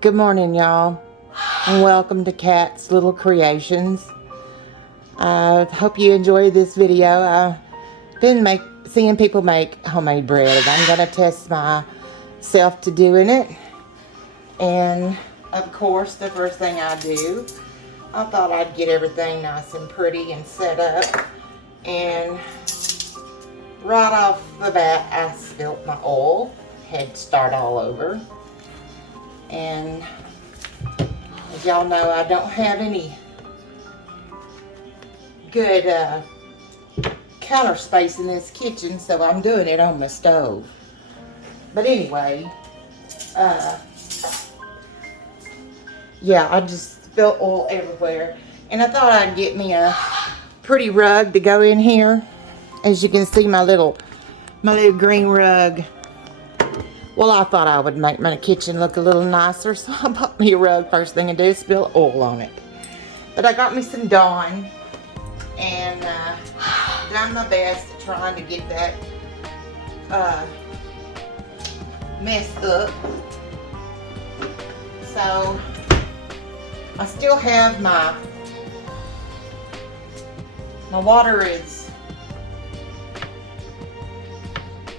Good morning, y'all, and welcome to Kat's Little Creations. I hope you enjoy this video. I've been seeing people make homemade bread. I'm going to test myself to doing it. And, of course, the first thing I do, I thought I'd get everything nice and pretty and set up. And right off the bat, I spilt my oil. Had to start all over. And as y'all know, I don't have any good counter space in this kitchen, so I'm doing it on my stove. But anyway, yeah, I just spilled oil everywhere. And I thought I'd get me a pretty rug to go in here. As you can see, my little green rug. Well, I thought I would make my kitchen look a little nicer, so I bought me a rug. First thing I do is spill oil on it. But I got me some Dawn, and done my best at trying to get that mess up. So, I still have my water is,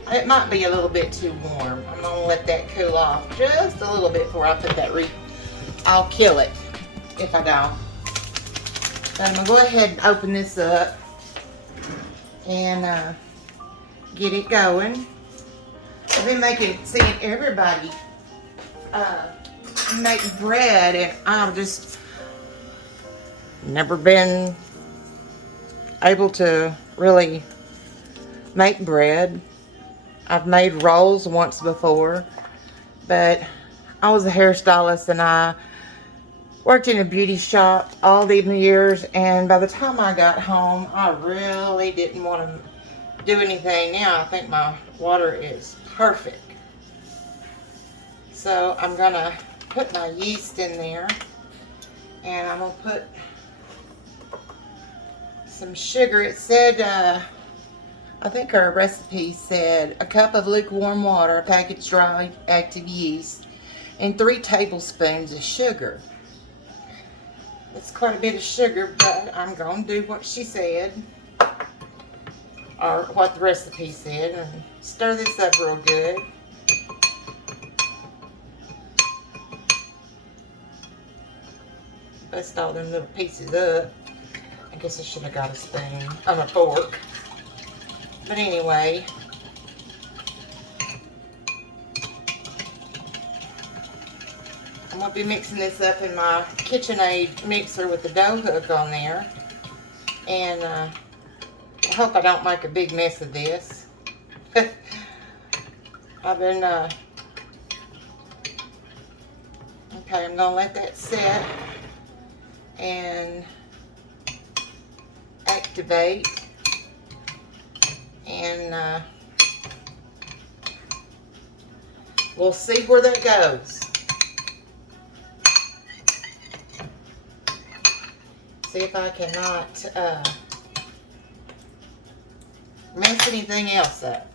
it might be a little bit too warm. I'm going to let that cool off just a little bit before I put that I'll kill it if I don't. So I'm going to go ahead and open this up and get it going. I've been seeing everybody make bread, and I've just never been able to really make bread. I've made rolls once before, but I was a hairstylist and I worked in a beauty shop all these years, and by the time I got home, I really didn't want to do anything. Now I think my water is perfect. So I'm going to put my yeast in there, and I'm going to put some sugar. It said, I think our recipe said a cup of lukewarm water, packaged dry active yeast, and 3 tablespoons of sugar. That's quite a bit of sugar, but I'm going to do what she said, or what the recipe said, and stir this up real good. Bust all them little pieces up. I guess I should have got a spoon, a fork. But anyway, I'm going to be mixing this up in my KitchenAid mixer with the dough hook on there. And I hope I don't make a big mess of this. I've been, okay, I'm going to let that set and activate. And we'll see where that goes. See if I cannot mess anything else up.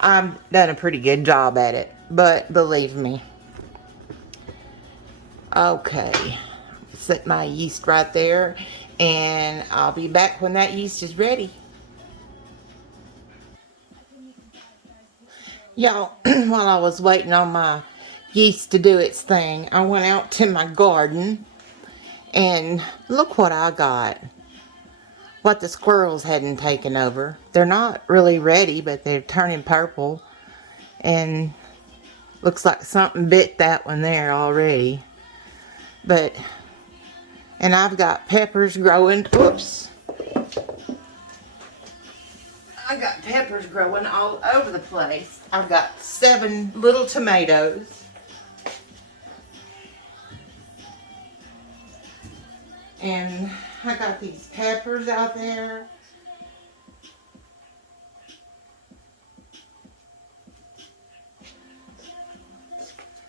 I've done a pretty good job at it, but believe me. Okay, set my yeast right there, and I'll be back when that yeast is ready. Y'all, while I was waiting on my yeast to do its thing, I went out to my garden, and look what I got. What the squirrels hadn't taken over. They're not really ready, but they're turning purple, and looks like something bit that one there already. But, and I've got peppers growing. Whoops. I got peppers growing all over the place. I've got 7 little tomatoes. And I got these peppers out there.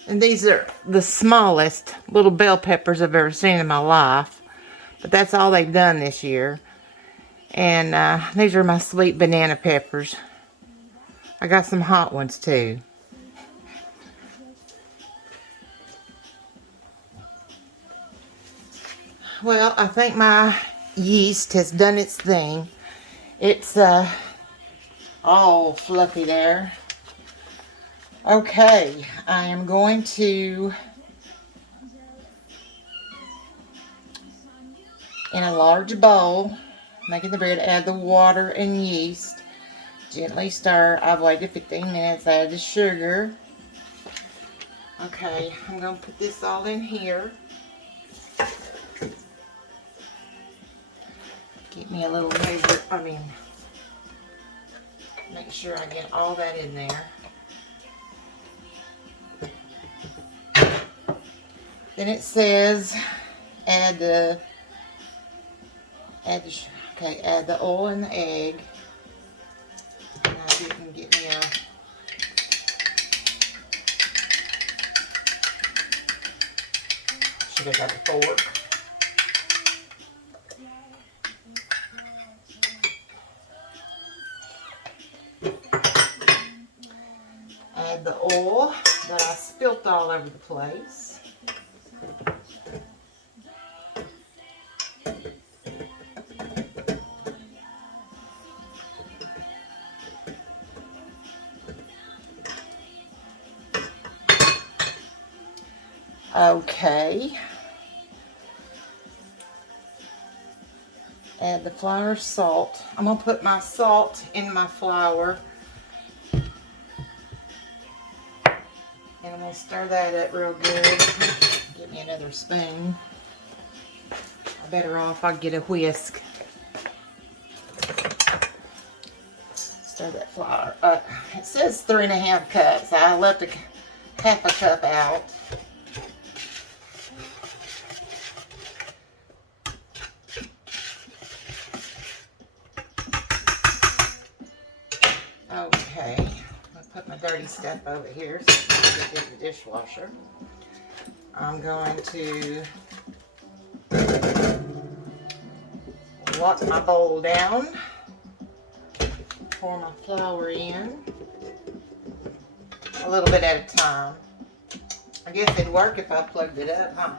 And these are the smallest little bell peppers I've ever seen in my life. But that's all they've done this year. And these are my sweet banana peppers. I got some hot ones too. Well, I think my yeast has done its thing. It's all fluffy there. Okay, I am going to, in a large bowl, making the bread, add the water and yeast. Gently stir. I've waited 15 minutes. Add the sugar. Okay, I'm going to put this all in here. Get me a little measure, make sure I get all that in there. Then it says add the oil and the egg. Now you can get me a should have got a fork. Add the oil that I spilt all over the place. Okay. Add the flour, salt. I'm going to put my salt in my flour. And I'm going to stir that up real good. Give me another spoon. I'm better off I get a whisk. Stir that flour up. It says 3.5 cups. I left half a cup out. Okay, I'll put my dirty stuff over here so I can get it in the dishwasher. I'm going to lock my bowl down, pour my flour in, a little bit at a time. I guess it'd work if I plugged it up, huh?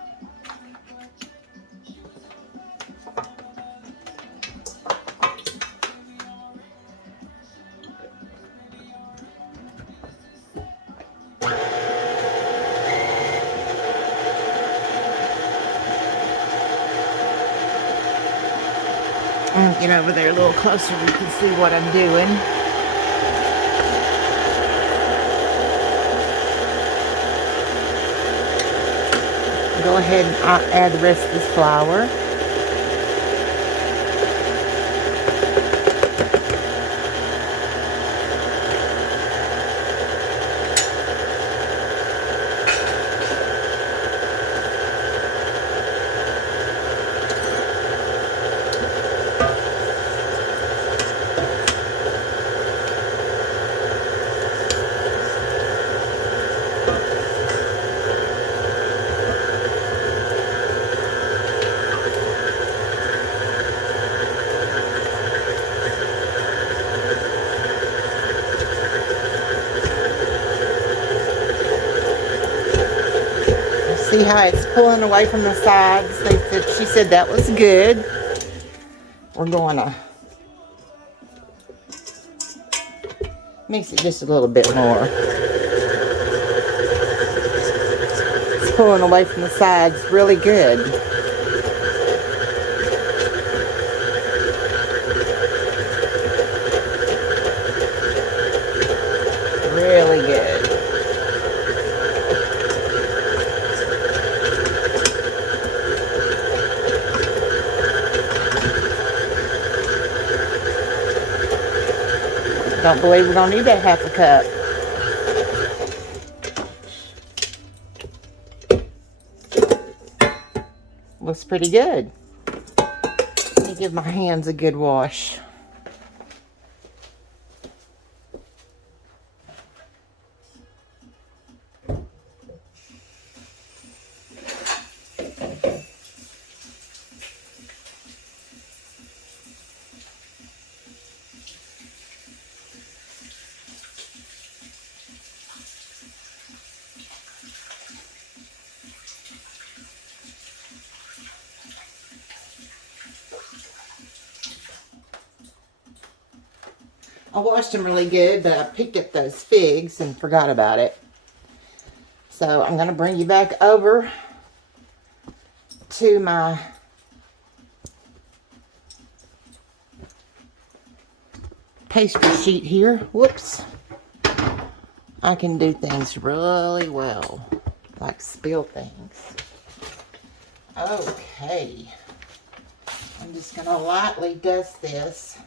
Get over there a little closer, you can see what I'm doing. Go ahead and add the rest of this flour. See how it's pulling away from the sides? She said that was good. We're going to mix it just a little bit more. It's pulling away from the sides really good. Really good. Don't believe we're going to need that half a cup. Looks pretty good. Let me give my hands a good wash. I washed them really good, but I picked up those figs and forgot about it. So I'm going to bring you back over to my pastry sheet here. Whoops. I can do things really well, like spill things. Okay. I'm just going to lightly dust this.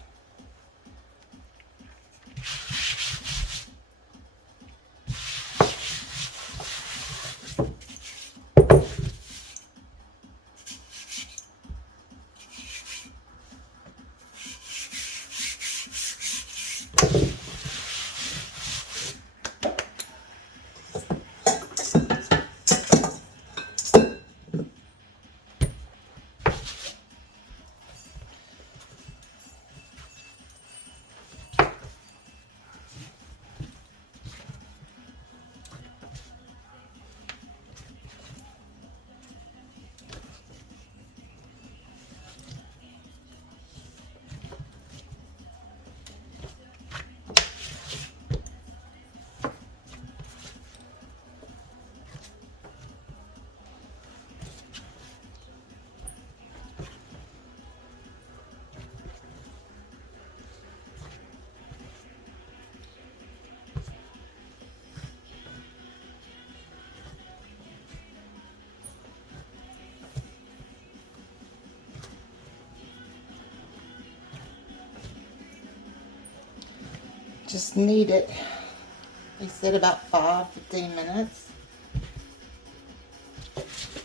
Just knead it. They said about 5-15 minutes. It's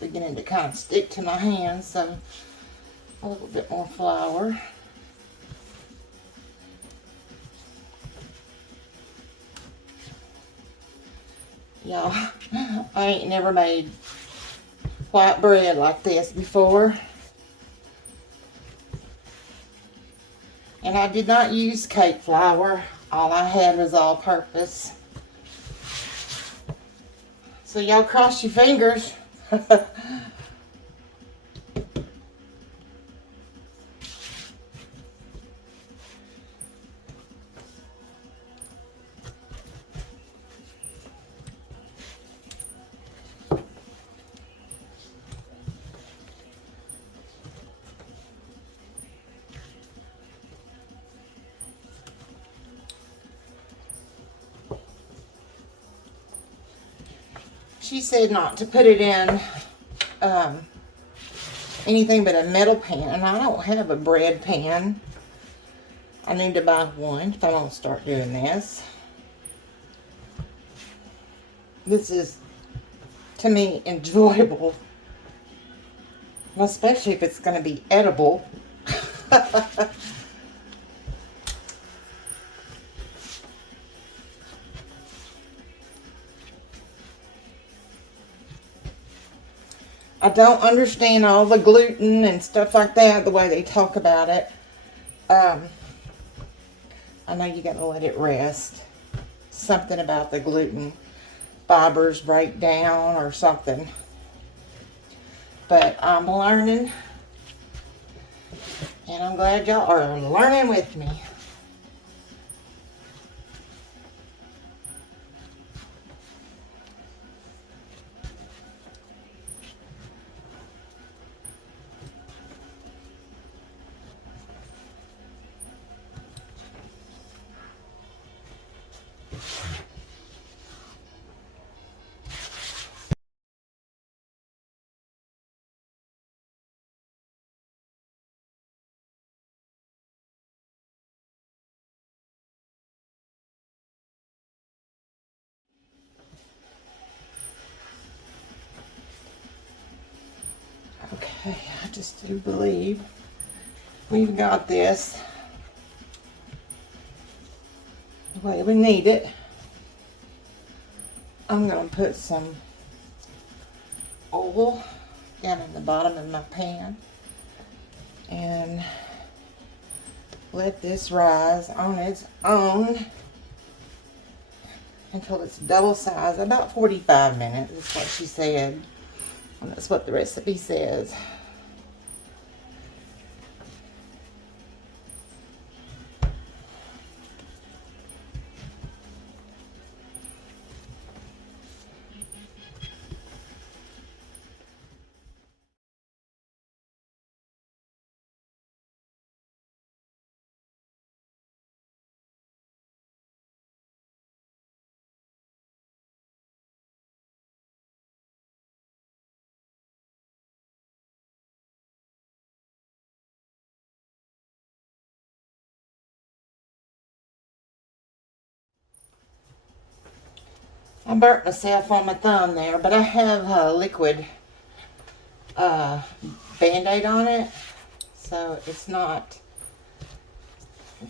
beginning to kind of stick to my hands, so a little bit more flour. Y'all, I ain't never made white bread like this before. And I did not use cake flour. All I had was all-purpose. So y'all cross your fingers. She said not to put it in anything but a metal pan. And I don't have a bread pan. I need to buy one if I'm going to start doing this. This is, to me, enjoyable. Especially if it's going to be edible. I don't understand all the gluten and stuff like that, the way they talk about it. I know you got to let it rest. Something about the gluten fibers break down or something. But I'm learning. And I'm glad y'all are learning with me. Okay, I just do believe we've got this the way we need it. I'm going to put some oil down in the bottom of my pan and let this rise on its own until it's double size, about 45 minutes is what she said. And that's what the recipe says. I burnt myself on my thumb there, but I have a liquid Band-Aid on it, so it's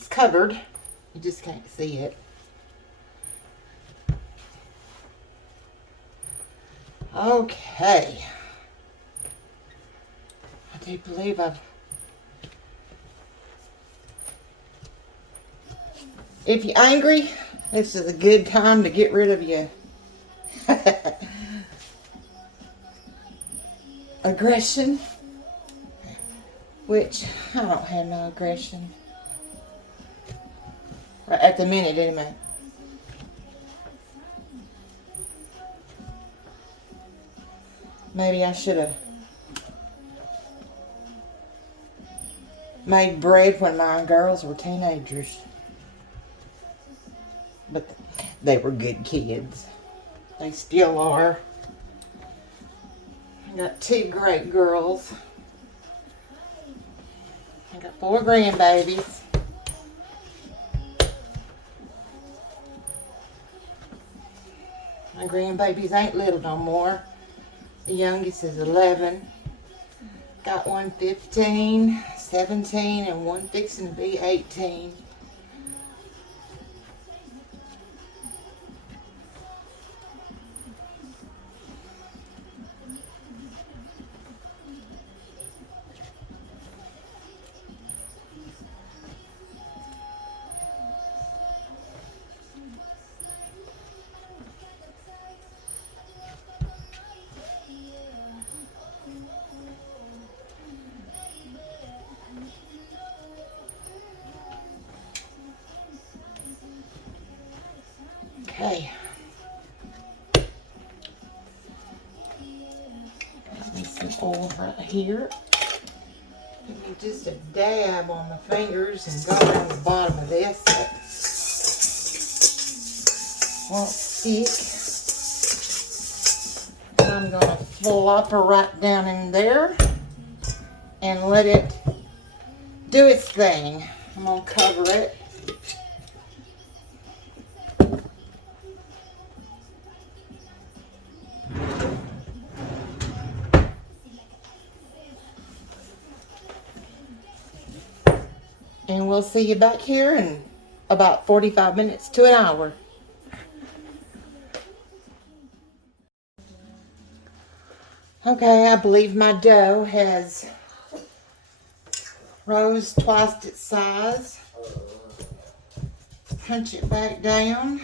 covered. You just can't see it. Okay. I do believe if you're angry, this is a good time to get rid of your aggression, which I don't have no aggression. Right at the minute, anyway. Maybe I should have made bread when my girls were teenagers. But they were good kids. They still are. I got 2 great girls. I got 4 grandbabies. My grandbabies ain't little no more. The youngest is 11. Got one 15, 17, and one fixing to be 18. Okay. Got me some oil right here. Give me just a dab on my fingers and go down the bottom of this. Won't stick. I'm going to flop her right down in there and let it do its thing. I'm going to cover it. And we'll see you back here in about 45 minutes to an hour. Okay, I believe my dough has rose twice its size. Punch it back down.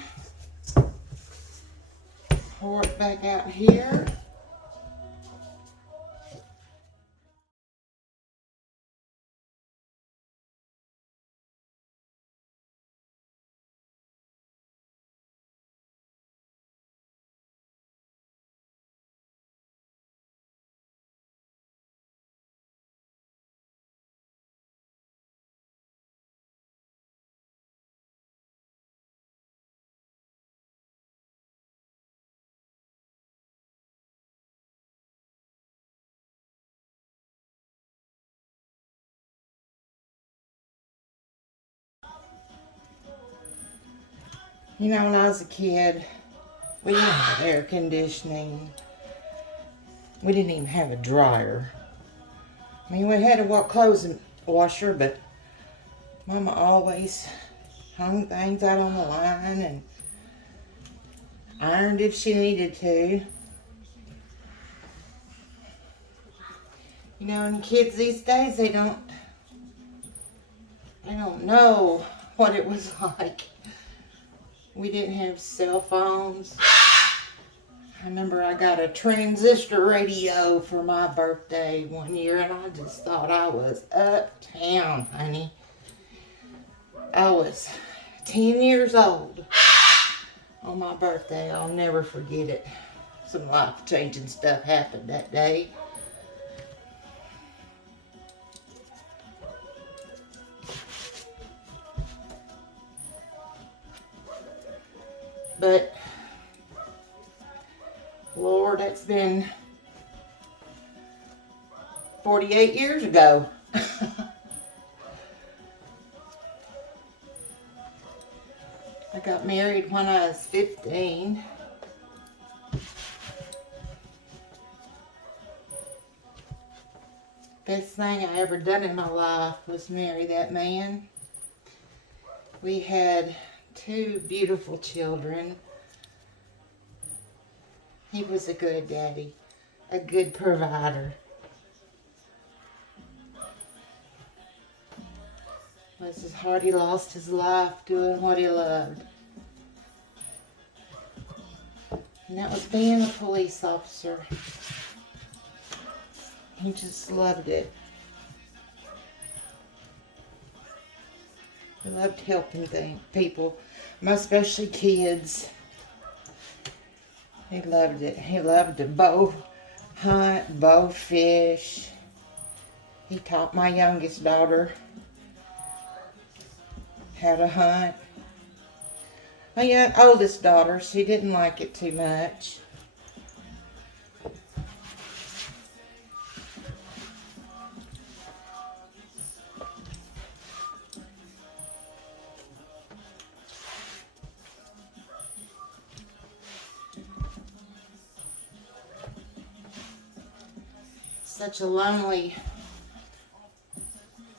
Pour it back out here. You know, when I was a kid, we didn't have air conditioning. We didn't even have a dryer. I mean, we had a clothes washer, but Mama always hung things out on the line and ironed if she needed to. You know, and kids these days, they don't know what it was like. We didn't have cell phones. I remember I got a transistor radio for my birthday one year, and I just thought I was uptown, honey. I was 10 years old on my birthday. I'll never forget it. Some life-changing stuff happened that day. But, Lord, that's been 48 years ago. I got married when I was 15. Best thing I ever done in my life was marry that man. We had 2 beautiful children. He was a good daddy, a good provider. Bless his heart, he lost his life doing what he loved. And that was being a police officer. He just loved it. He loved helping people, especially kids. He loved it. He loved to bow hunt, bow fish. He taught my youngest daughter how to hunt. My oldest daughter, she didn't like it too much. Such a lonely,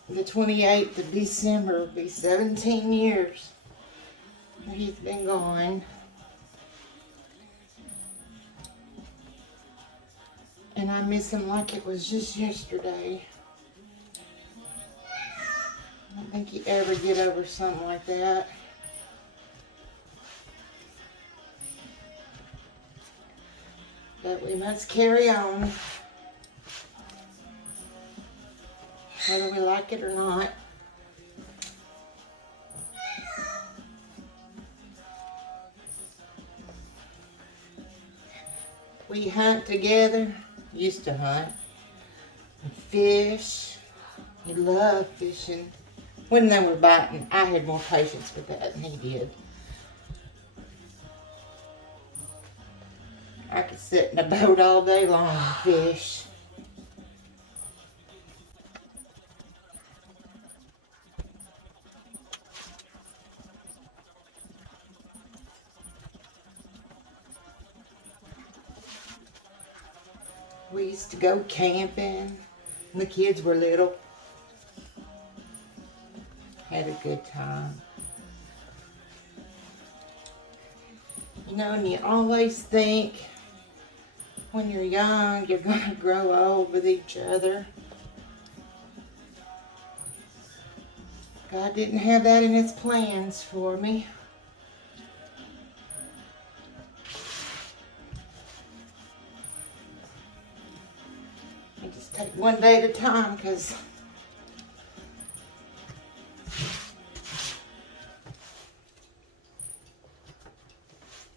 the 28th of December will be 17 years that he's been gone. And I miss him like it was just yesterday. I don't think he'd ever get over something like that. But we must carry on, whether we like it or not. We hunt together, used to hunt, and fish. He loved fishing. When they were biting, I had more patience with that than he did. I could sit in a boat all day long and fish. We used to go camping when the kids were little. Had a good time. You know, and you always think when you're young, you're going to grow old with each other. God didn't have that in his plans for me. I just take one day at a time, because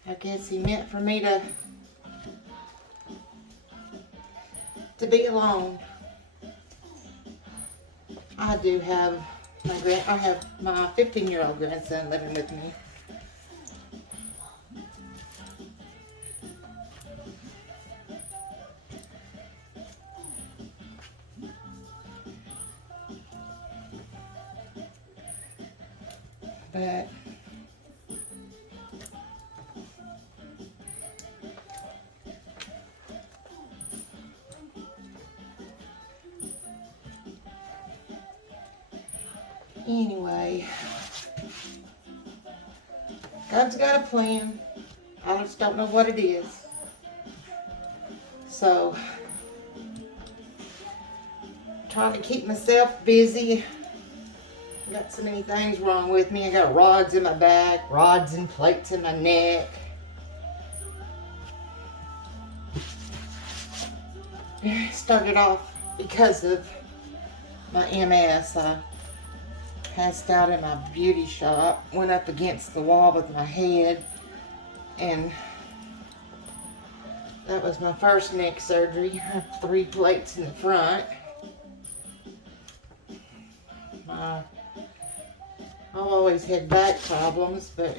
I guess he meant for me to be alone. I do have I have my 15-year-old grandson living with me. But anyway, God's got a plan. I just don't know what it is. So, trying to keep myself busy. Got so many things wrong with me. I got rods in my back, rods and plates in my neck. It started off because of my MS. I passed out in my beauty shop, went up against the wall with my head, and that was my first neck surgery. I have 3 plates in the front. I've always had back problems, but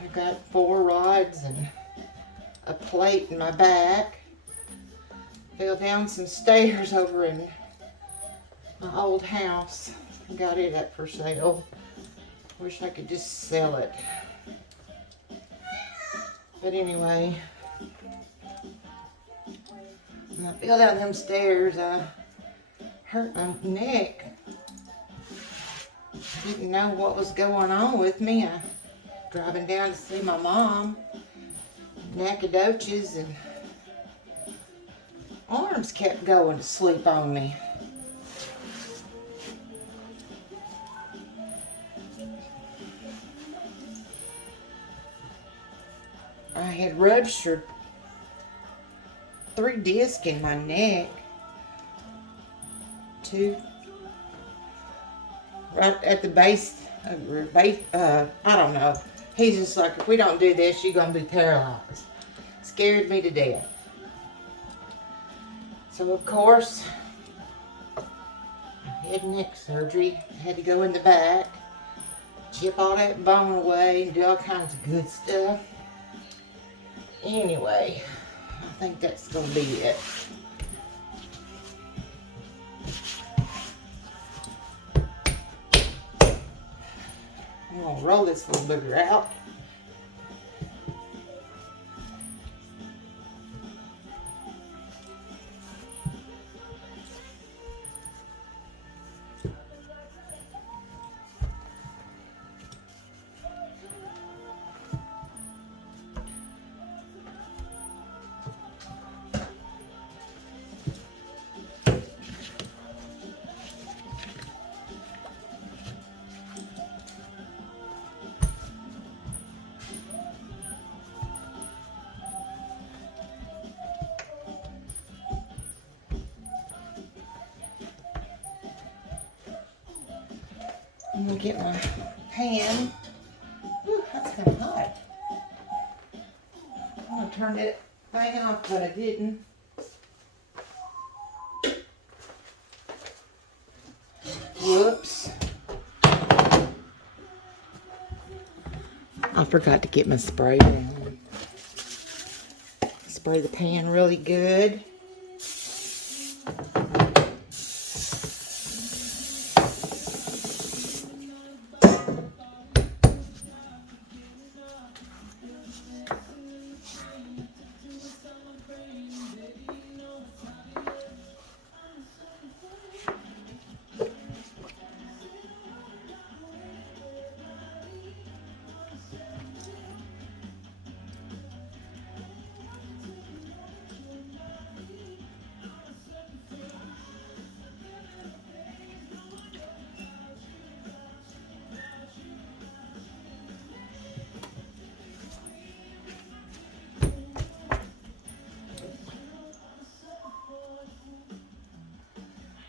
I got 4 rods and a plate in my back. Fell down some stairs over in my old house. Got it up for sale. Wish I could just sell it. But anyway, When I fell down them stairs, I hurt my neck. Didn't know what was going on with me. I driving down to see my mom. Nacogdoches and arms kept going to sleep on me. I had ruptured 3 discs in my neck. 2 right at the base. I don't know. He's just like, if we don't do this, you're gonna be paralyzed. Scared me to death. So of course, I had neck surgery. I had to go in the back, chip all that bone away, and do all kinds of good stuff. Anyway, I think that's gonna be it. I'm gonna roll this little booger out. I'm gonna get my pan. Ooh, that's kind of hot. I'm gonna turn that thing off, but I didn't. Whoops. I forgot to get my spray down. Spray the pan really good.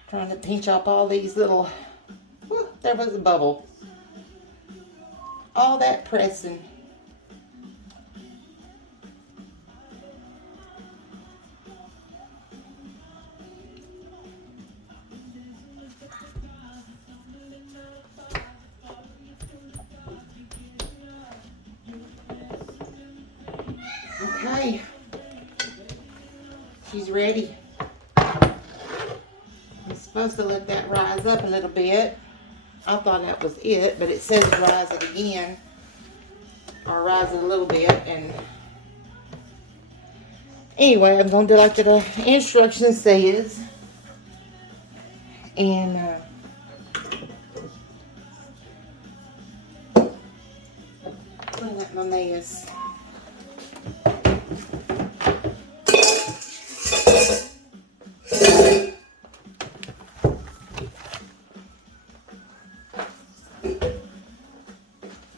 Trying to pinch up all these little, whoo, there was a bubble. All that pressing. Okay, she's ready. I'm supposed to let that rise up a little bit. I thought that was it, but it says rise it again, or rise it a little bit. And anyway, I'm going to do like the instruction says, and clean up my mess.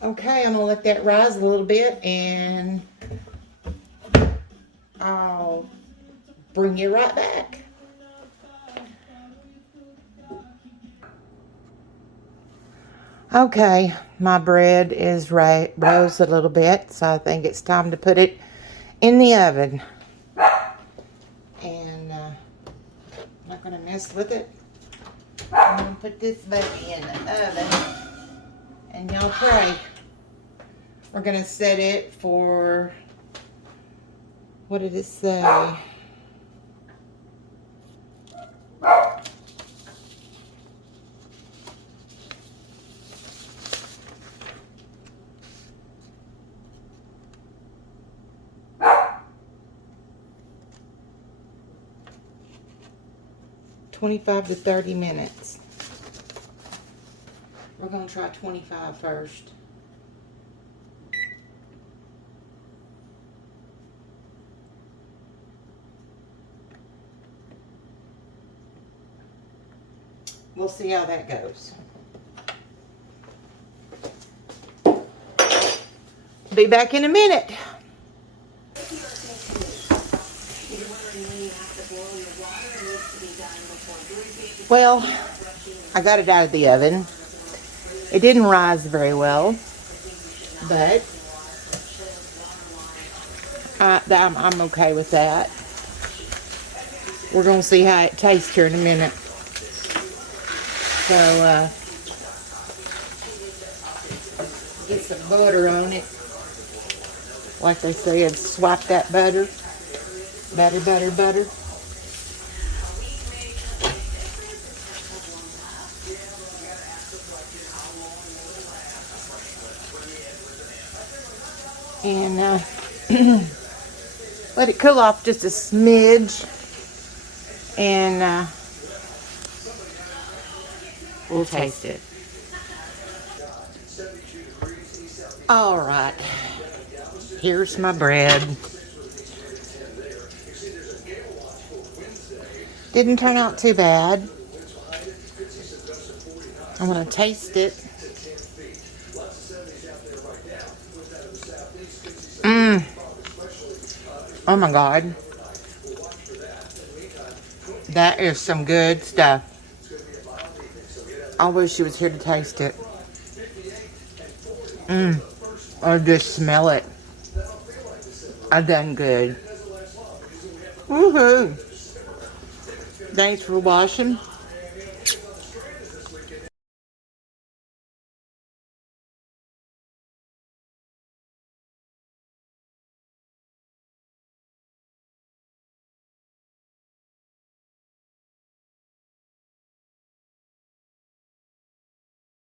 Okay, I'm going to let that rise a little bit, and I'll bring you right back. Okay, my bread is rose a little bit, so I think it's time to put it in the oven. And I'm not going to mess with it. I'm going to put this baby in the oven. And y'all pray. We're going to set it for, what did it say? 25 to 30 minutes. We're going to try 25 first. We'll see how that goes. Be back in a minute. Well, I got it out of the oven. It didn't rise very well, but I'm okay with that. We're going to see how it tastes here in a minute. So, get some butter on it. Like they say, swipe that butter. Butter, butter, butter. And let it cool off just a smidge. And we'll taste it. All right. Here's my bread. Didn't turn out too bad. I'm going to taste it. Oh my God. That is some good stuff. I wish she was here to taste it. I just smell it. I done good. Woohoo. Thanks for watching.